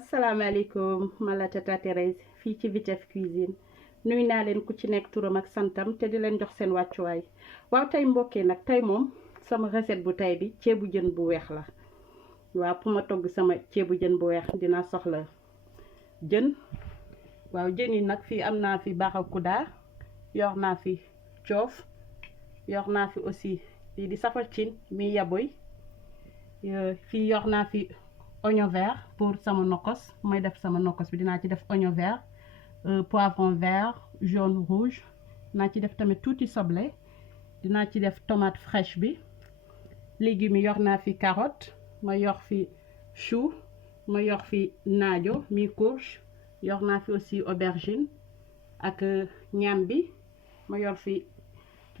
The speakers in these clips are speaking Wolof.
asalaamaaleykum man la Tata Thérèse fii ci Vitef Cuisine nuyu naa leen ku ci nekk turam ak santam te di leen jox seen wàccuwaay waaw tey mbokkee nag tey moom sama recette bu tey bi ceebu jën bu weex la waaw pour ma togg sama ceebu jën bu weex dinaa soxla jën waaw jën yi nag fii am naa fi barracuda yor naa fi coof yor naa fi aussi lii di safar cin mi yaboy fii yor naa fi oignon vert pour sama nokos may def sama nokos bi dinaa ci def oignon vert poivron vert jaune rouge dinaa ci def tamit tuuti soble dinaa ci def tomate fraîche bi légumes yi yor naa fi carotte ma yor fi chou ma yor fi naajo mi courge yor naa fi aussi aubergine ak ñaam bi ma yor fi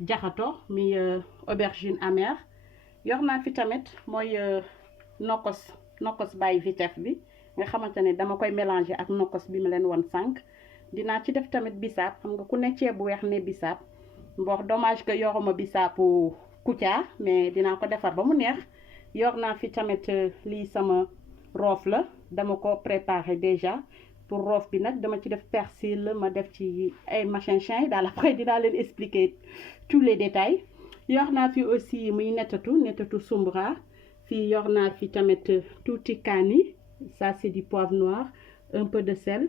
jaxato mi aubergine amère yor naa fi tamit mooy nokos by Vitef bi nga xamante ne dama koy mélanger ak nokos bi ma leen won sànq dinaa ci def tamit bisaab xam nga ku ne ceeb bu weex ne bisaab mbox dommage que yoruma bisaabu Kouthia mais dinaa ko defar ba mu neex yor naa fi tamit lii sama roof la dama ko préparer déjà pour roof bi nag dama ci def persil ma def ci ay machin yi daal après dinaa leen expliquer tous les détails yor naa fi aussi muy nettatu sumbra fii yor naa fi tamit tuuti kaani ça c'est du poivre noir un peu de sel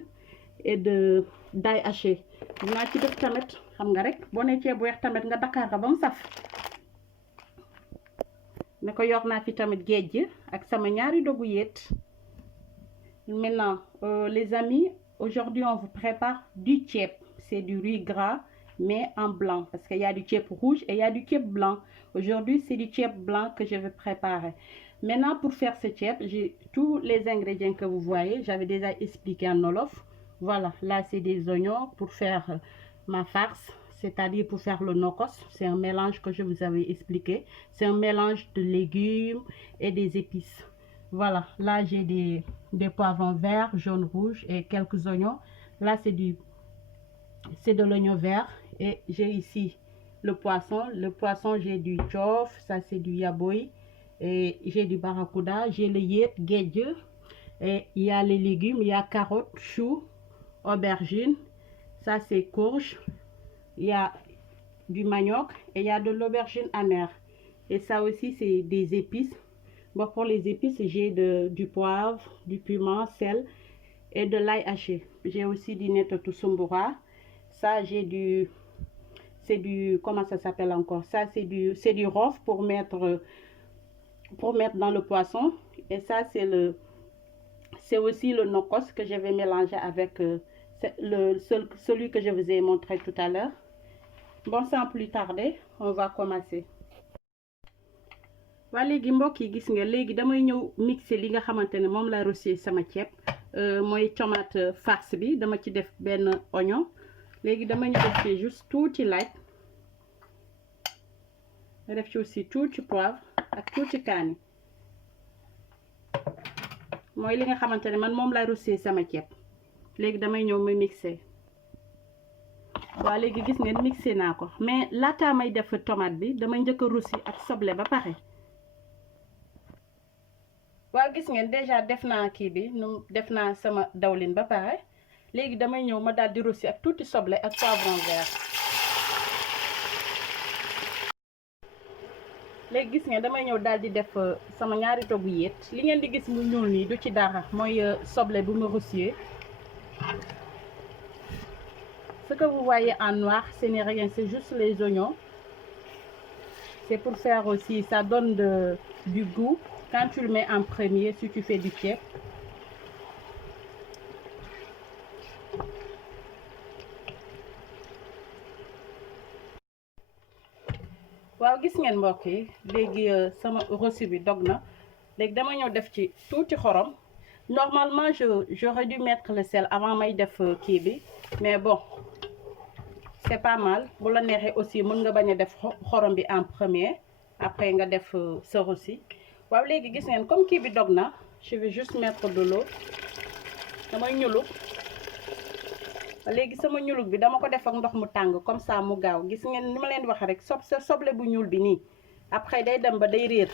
et de d'ail haché dinaa ci def tamit xam nga rek boo ne ceeb bu weex tamit nga Dakar ka ba mu saf ne ko yor naa fi tamit géej ak sama ñaari dogu yéet maintenant les amis aujourd'hui on vous prépare du ceeb c'est du riz gras mais en blanc parce qu'il y a du ceeb rouge et il y a du ceeb blanc. Aujourd'hui, c'est du ceeb blanc que je vais préparer. Maintenant, pour faire ce ceeb, j'ai tous les ingrédients que vous voyez. J'avais déjà expliqué en wolof. Voilà, là, c'est des oignons pour faire ma farce, c'est-à-dire pour faire le nokos. C'est un mélange que je vous avais expliqué. C'est un mélange de légumes et des épices. Voilà, là, j'ai des poivrons verts, jaune, rouge et quelques oignons. Là, c'est de l'oignon vert. Et j'ai ici le poisson. Le poisson, j'ai du coof, ça c'est du yaboy. Et j'ai du barracuda, j'ai le yet, géej. Et il y a les légumes, il y a carottes, choux, aubergine. Ça c'est courge. Il y a du manioc et il y a de l'aubergine amère. Et ça aussi c'est des épices. Bon, pour les épices, j'ai du poivre, du piment, sel et de l'ail haché. J'ai aussi du nettatu sumbura. Ça j'ai comment ça s'appelle encore, ça c'est du roof pour mettre dans le poisson. Et ça c'est aussi le nokos que je vais mélanger avec celui que je vous ai montré tout à l'heure. Bon, sans plus tarder, on va commencer. waa léegi mbokk yi gis nga léegi damay ñëw mixer li nga xamante ne moom laa rossé sama ceeb mooy tomate farce bi dama ci def benn oignon. léegi dama ñu def ci juste tuuti laaj nga def ci aussi tuuti poivre ak tuuti kaani mooy li nga xamante ne man moom laa rossé sama ceeb léegi damay ñëw ma mixer waaw léegi gis ngeen mixer naa ko mais laataa may def tomate bi damay njëkk a rossé ak soble ba pare waaw gis ngeen déjà def naa kii bi nu def naa sama dawlin ba pare léegi damay ñëw ma daal di rossé ak tuuti soble ak poivron vert léegi gis ngeen damay ñëw daal di def sama ñaari toggu yéet li ngeen di gis mu ñuul nii du ci dara mooy soble bu ma rossé. Ce que vous voyez en noir ce n'est rien, c'est juste les oignons. C'est pour faire aussi, ça donne du goût quand tu le mets en premier si tu fais du ceeb. waaw gis ngeen mbokk yi léegi sama rosi bi dog na léegi dama ñëw def ci tuuti xorom normalement j'aurais dû mettre le sel avant may def kii bi mais bon c'est pas mal bu la neexee aussi mën nga bañ a def xorom bi en premier après nga def sa rosi waaw léegi gis ngeen comme kii bi dog na je vais juste mettre de l'eau damay ñuluk léegi sama ñuluk bi dama ko def ak ndox mu tàng comme ça mu gaaw gis ngeen ni ma leen di wax rek soble bu ñuul bi nii après day dem ba day réer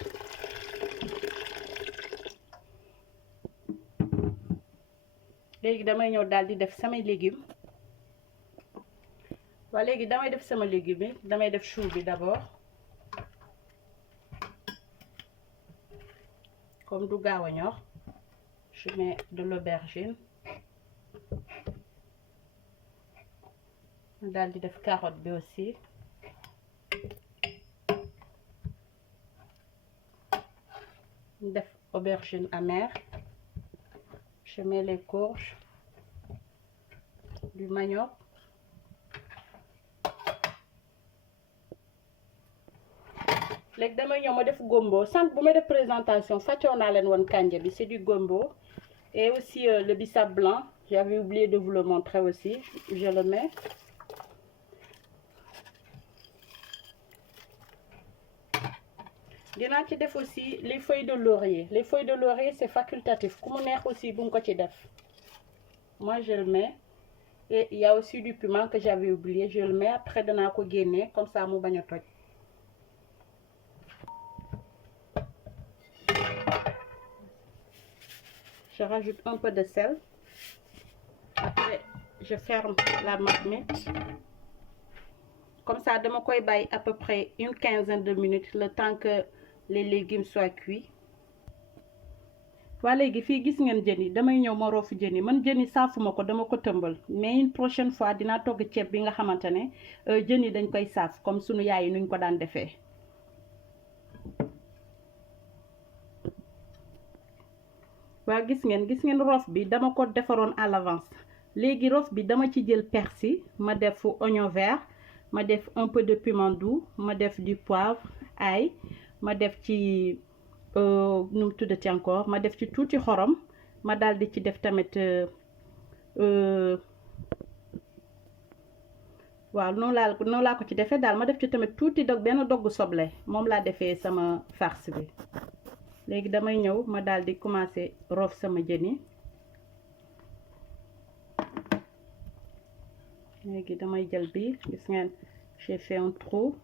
léegi damay ñëw daal di def samay légumes. waa léegi damay def sama légumes yi damay def chou bi d'abord comme du gaaw a ñor je mets de l'aubergine daal di def carotte bi aussi def aubergine amère, je mets les courges, du manioc, léegi damay ñëw ma def gombo. Sànq bu may def présentation fàccewoon naa leen woon kanja bi, c'est du gombo. Et aussi le bissap blanc, j'avais oublié de vous le montrer aussi, je le mets. Dinaa ci def aussi les feuilles de laurier. Les feuilles de laurier c'est facultatif. Ku mu neex aussi bu nga ko ci def. Moi je le mets. Et il y a aussi du piment que j'avais oublié, je le mets. Après danaa ko génne comme ça mu bañ a toj. Je rajoute un peu de sel. Après je ferme la marmite. Comme ça dama koy bàyyi à peu près une quinzaine de minutes le temps que les légumes soient cuits. waa léegi fii gis ngeen jën yi damay ñëw ma roofu jën yi man jën yi saafuma ko dama ko tëmbal mais une prochaine fois dinaa togg ceeb bi nga xamante ne jën yi dañ koy saaf comme sunu yaay yi nuñ ko daan defee. waa gis ngeen roof bi dama ko defaroon à l'avance léegi roof bi dama ci jël persil ma def oignon vert ma def un peu de piment doux ma def du poivre ail ma def ci nu mu tuddati encore ma def ci tuuti xorom ma daal di ci def tamit waaw noonu laa ko ci defee daal ma def ci tamit tuuti benn doggu soble moom laa defee sama farce bi. léegi damay ñëw ma daal di commencer roof sama jën yi léegi damay jël bi gis ngeen j'ai fait un trou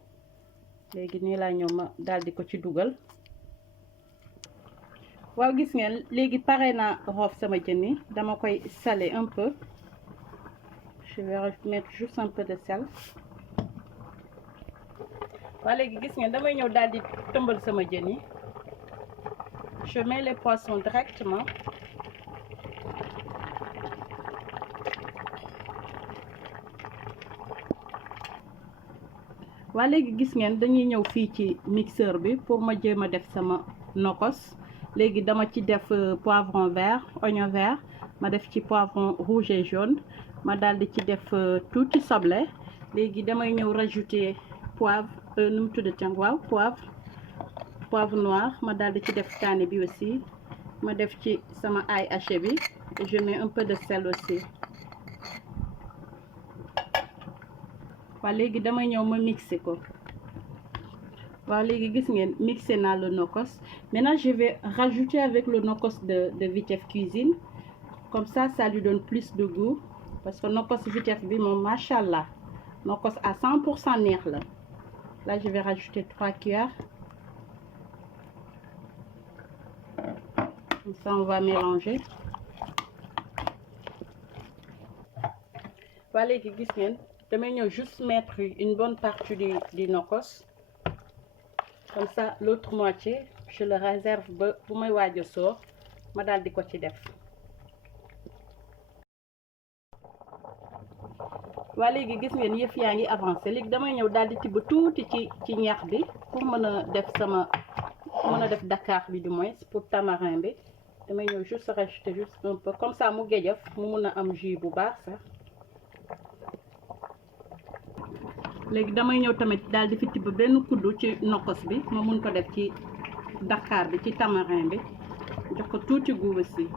léegi nii laa ñëw ma daal di ko ci dugal. waaw gis ngeen léegi pare naa roof sama jën yi dama koy saler un peu je vais mettre juste un peu de sel. waaw léegi gis ngeen damay ñëw daal di tëmbal sama jën yi. Je mets les poissons directement. waa léegi gis ngeen dañuy ñëw fii ci mixeur bi pour ma jéem a def sama nokos. léegi dama ci def poivron vert oignon vert ma def ci poivron rouge et jaune ma daldi ci def tuuti soble. léegi damay ñëw rajouter poivre nu mu tuddati waaw poivre noir ma daldi ci def kaani bi aussi ma def ci sama ail haché bi et je mets un peu de sel aussi. waaw léegi damay ñëw ma mixer ko. waaw léegi gis ngeen mixé naa le nokos. Maintenant je vais rajouter avec le nokos de Vitef Cuisine comme ça lui donne plus de goût parce que nokos Vitef bi moom machallah nokos à 100% neex la. Là je vais rajouter 3 cuillères. Comme ça on va mélanger. waaw léegi gis ngeen damay ñëw juste mettre une bonne partie du nokos. Comme ça l'autre moitié je le réserve ba bu may waaj a soor ma daal di ko ci def. waa léegi gis ngeen yëf yaa ngi avancé léegi damay ñëw daal di tibb tuuti ci ñax bi pour mën a def Dakar bi du moins pour tamarin bi damay ñëw juste rajouter juste un peu comme ça mu géjëf mu mun a am jus bu baax sax. léegi damay ñëw tamit daal di fi tibb benn kuddu ci nokos bi ma mun ko def ci Dakar bi ci tamarin bi jox ko tuuti goût aussi.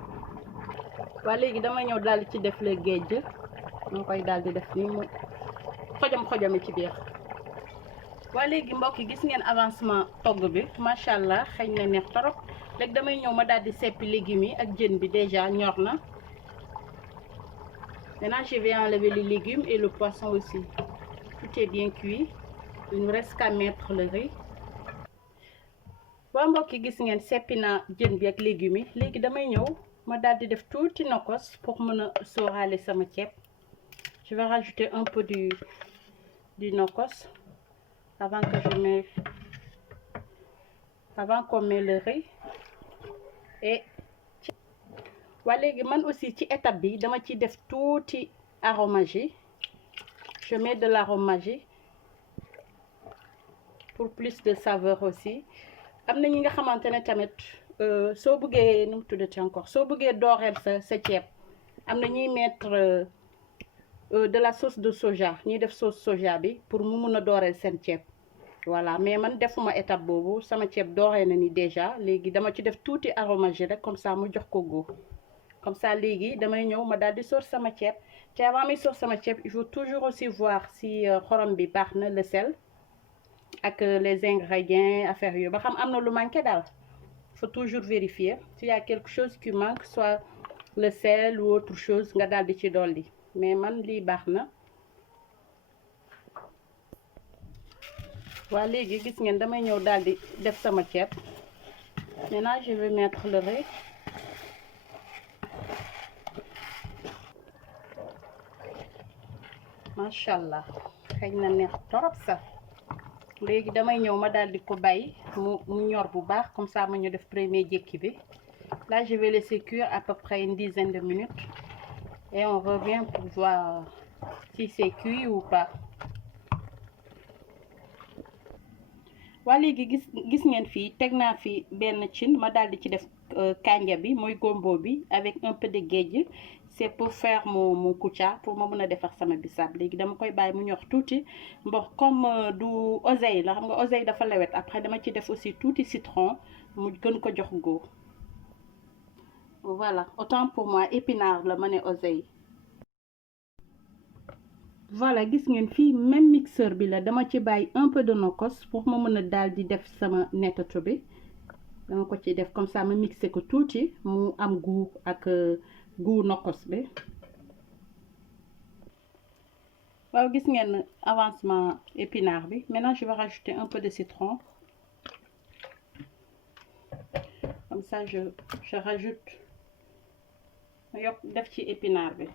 waa léegi damay ñëw daal di ci def le géej moo koy daal di def nii mu xojam ci biir. waa léegi mbokk yi gis ngeen avancement togg bi macha allah xëy na neex torop. léegi damay ñëw ma daal di seppi légumes yi ak jën bi déjà ñor na. Maintenant je vais enlever les légumes et le poisson aussi. Tout est bien cuit. Il ne reste qu'à mettre le riz. waa mbokk yi gis ngeen seppi naa jën bi ak légumes yi léegi damay ñëw ma daal di def tuuti nokkos pour mën a sóoraale sama ceeb. Je vais rajouter un peu du nokkos avant qu'on met le riz. Et waa léegi man aussi ci étape bi dama ci def tuuti aromagie. Je mets de l'aromagie pour plus de saveur aussi. am na ñi nga xamante ne tamit soo bëggee nu mu tuddati encore soo bëggee dooreel sa ceeb am na ñuy mettre de la sauce de soja ñuy def sauce soja bi pour mu mun a dooreel seen ceeb. Voilà, mais man defuma étape boobu sama ceeb dooree na ni déjà léegi dama ci def tuuti aromagie rek comme ça mu jox ko goût. Comme ça léegi damay ñëw ma daal di soor sama ceeb te avant may soor sama ceeb il faut toujours aussi voir si xorom bi baax na, le sel ak les ingrédients affaire yooyu ba xam am na lu manqué daal. Il faut toujours vérifier s'il y a quelque chose qui manque, soit le sel ou autre chose nga daal di ci dolli, mais man lii baax na. waa léegi gis ngeen damay ñëw daal di def sama ceeb. Maintenant je vais mettre le riz. Macha allah xëy na neex torop sax. léegi damay ñëw ma daal di ko bàyyi mu ñor bu baax comme ça ma ñu def premier jékki bi. Là je vais laisser cuire à peu près une dizaine de minutes et on revient pour voir si c'est cuit ou pas. waa léegi gis ngeen fii teg naa fi benn cin ma daal di ci def kanja bi mooy gombo bi avec un peu de géej. C'est pour faire mon koucha pour ma mën a defar sama bisaab. léegi dama koy bàyyi mu ñor tuuti mboq comme du oseille la xam nga oseille dafa lewet après dama ci def aussi tuuti citron mu gën ko jox góor. Voilà, autant pour moi épinard la ma ne oseille. Voilà, gis ngeen fii même mixeur bi la dama ci bàyyi un peu de nokkos pour ma mën a daal di def sama nettatu bi. dama ko ci def comme ça ma mixé ko tuuti mu am goût ak goût nokkos bi. waaw gis ngeen avancement épinard bi. Maintenant je vais rajouter un peu de citron. Comme ça je rajoute ma yokk def ci épinard bi.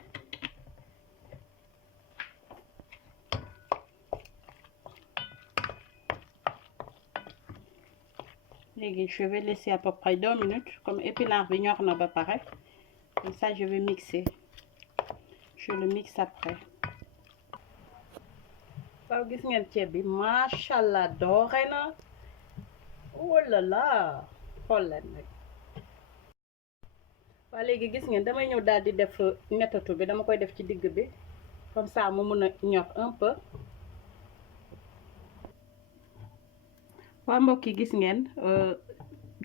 léegi je vais laisser à peu près 2 minutes comme épinard bi ñor na ba pare. Comme ça je vais mixer. Je le mixe après. waaw gis ngeen ceeb bi macha allah doore na. oh là là xool leen nag. waaw léegi gis ngeen damay ñëw daal di def nettatu bi dama koy def ci digg bi comme ça mu mun a ñor un peu. waa mbokk yi gis ngeen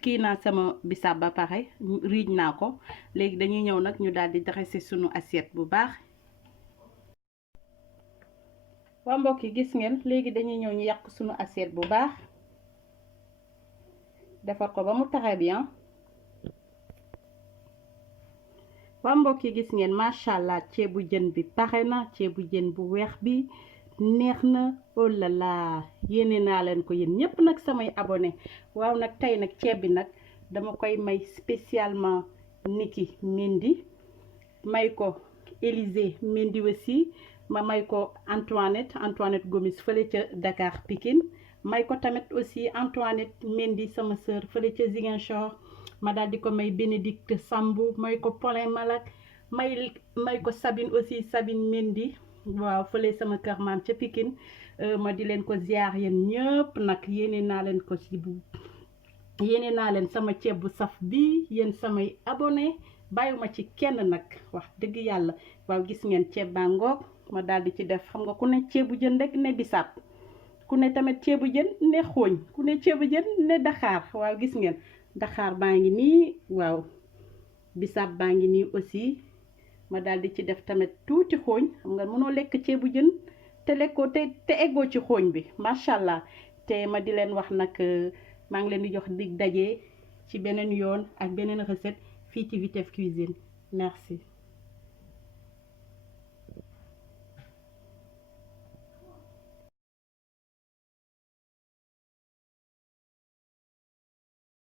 kii naa sama bisaab ba pare riij naa ko léegi dañuy ñëw nag ñu daal di dresser sunu assiette bu baax. waa mbokk yi gis ngeen léegi dañuy ñëw ñu yàq sunu assiette bu baax defar ko ba mu très bien. waa mbokk yi gis ngeen macha allah ceebu jën bi pare na. ceebu jën bu weex bi neex na. oh là là yéene naa leen ko yéen ñëpp nag samay abonné. waaw nag tey nag ceeb bi nag dama koy may spécialement Niki Mendy, may ko Élysée Mendy aussi, ma may ko Antoinette Gomis fële ca Dakar Pikine, may ko tamit aussi Antoinette Mendy sama sœur fële ca Ziguinchor, ma daal di ko may Bénédicte Sambou, may ko Paulin Malak, may ko Sabine aussi, Sabine Mendy waaw fële sama kër maam ca Pikine. Ma di leen ko ziar yéen ñëpp nag yéene naa leen ko ci bu yéene naa leen sama ceeb bu saf bi yéen samay abonné bàyyuma ci kenn nag wax dëgg yàlla. waaw gis ngeen ceeb baa ngoog ma daal di ci def xam nga ku ne ceebu jën rek ne bisaab, ku ne tamit ceebu jën ne xooñ, ku ne ceebu jën ne daxaar. waaw gis ngeen daxaar baa ngi nii waaw bisaab baa ngi nii aussi ma daal di ci def tamit tuuti xooñ. xam nga mënoo lekk ceebu jën te lekkoo te eggoo ci xooñ bi macha allah. te ma di leen wax nag maa ngi leen di jox dig daje ci beneen yoon ak beneen recette fii ci Vitef Cuisine. Merci.